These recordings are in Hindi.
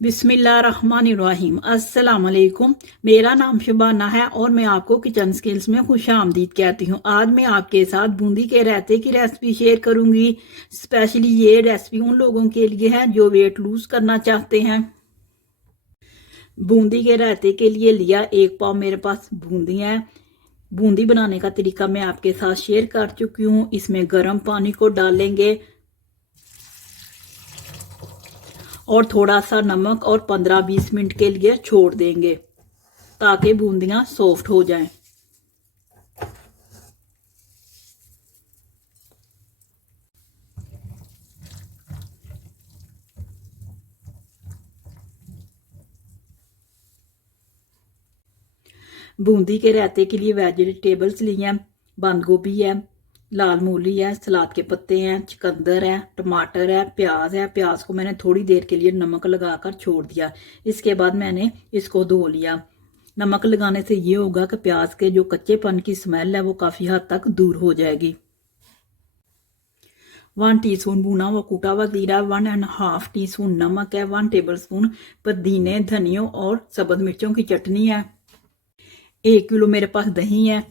बिस्मिल्लाहिर्रहमानिर्रहीम। अस्सलाम वालेकुम। मेरा नाम शबाना है और मैं आपको किचन स्किल्स में खुश आमदीद कहती हूँ। आज मैं आपके साथ बूंदी के रायते की रेसिपी शेयर करूंगी। स्पेशली ये रेसिपी उन लोगों के लिए है जो वेट लूज करना चाहते हैं। बूंदी के रायते के लिए लिया 1 पाव मेरे पास बूंदी है। बूंदी बनाने का तरीका मैं आपके साथ शेयर कर चुकी हूँ। इसमें गर्म पानी को डालेंगे और थोड़ा सा नमक और 15-20 मिनट के लिए छोड़ देंगे ताकि बूंदियां सॉफ्ट हो जाएं। बूंदी के रायते के लिए वेजिटेबल्स ली हैं। बंद गोभी है, लाल मूली है, सलाद के पत्ते हैं, चुकंदर है, टमाटर है, प्याज है। प्याज को मैंने थोड़ी देर के लिए नमक लगाकर छोड़ दिया। इसके बाद मैंने इसको धो लिया। नमक लगाने से ये होगा कि प्याज के जो कच्चेपन की स्मेल है वो काफ़ी हद तक दूर हो जाएगी। 1 टीस्पून भुना हुआ कूटा हुआ जीरा, 1.5 टीस्पून नमक है, 1 टेबलस्पून पुदीने, धनियों और सब्ज मिर्चों की चटनी है। 1 किलो मेरे पास दही है।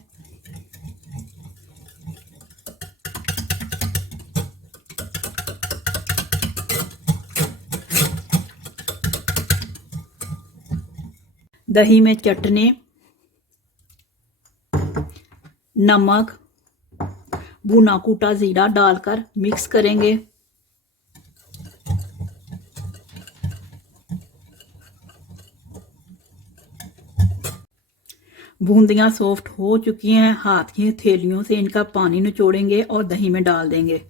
दही में चटनी, नमक, भुना कूटा जीरा डालकर मिक्स करेंगे। बूंदियां सॉफ्ट हो चुकी हैं। हाथ की हथेलियों से इनका पानी निचोड़ेंगे और दही में डाल देंगे।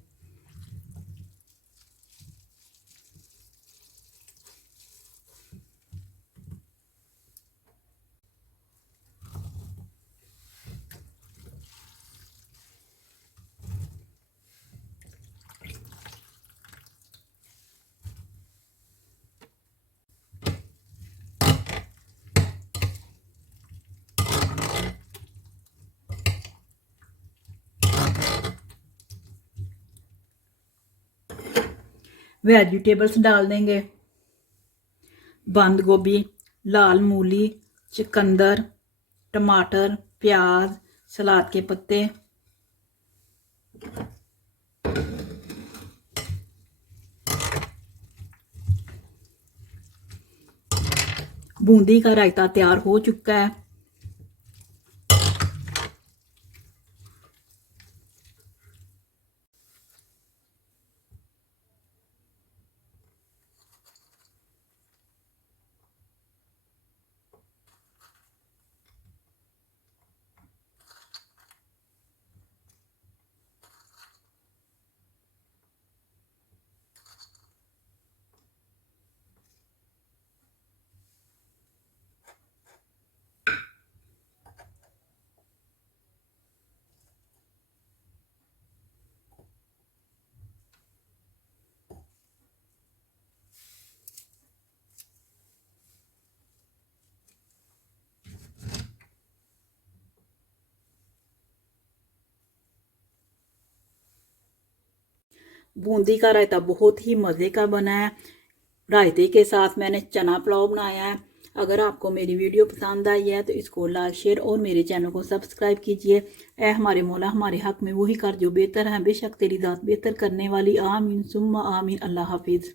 वेजिटेबल्स डाल देंगे। बंद गोभी, लाल मूली, चुकंदर, टमाटर, प्याज, सलाद के पत्ते, बूंदी का रायता तैयार हो चुका है। बूंदी का रायता बहुत ही मज़े का बना है। रायते के साथ मैंने चना पुलाव बनाया है। अगर आपको मेरी वीडियो पसंद आई है तो इसको लाइक शेयर और मेरे चैनल को सब्सक्राइब कीजिए। ए हमारे मौला हमारे हक में वही कर जो बेहतर है, बेशक तेरी ज़ात बेहतर करने वाली। आमीन सुम्मा आमीन। अल्लाह हाफिज़।